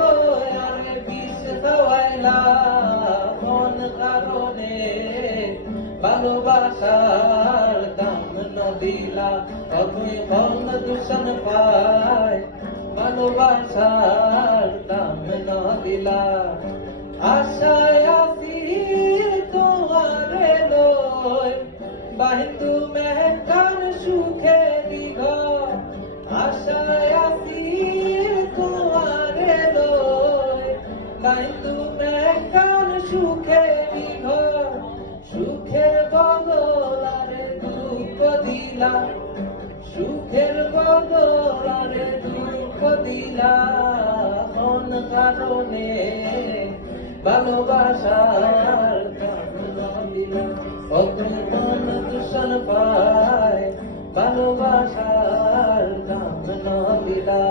হয়ে আরে বিষ খাওয়াইলা কোন কারণে ভালোবাসার দাম না দিলা তুমি কোন দূষণ পায় ভালোবাসার দাম না দিলা আশায় আছি তোমারে লই বাহিন্দু মেহকান সুখে দিঘ আশায় আছি তোমারে লই বাহিন্দু মেহকান সুখে দিঘ সুখের বদলারে দুঃখ দিলা সুখের বদলারে দুঃখ দিলা কোন কারণে ভালোবাসার দাম দিলা তুমি কোন দূষণ পায় ভালোবাসার দাম না দিলা।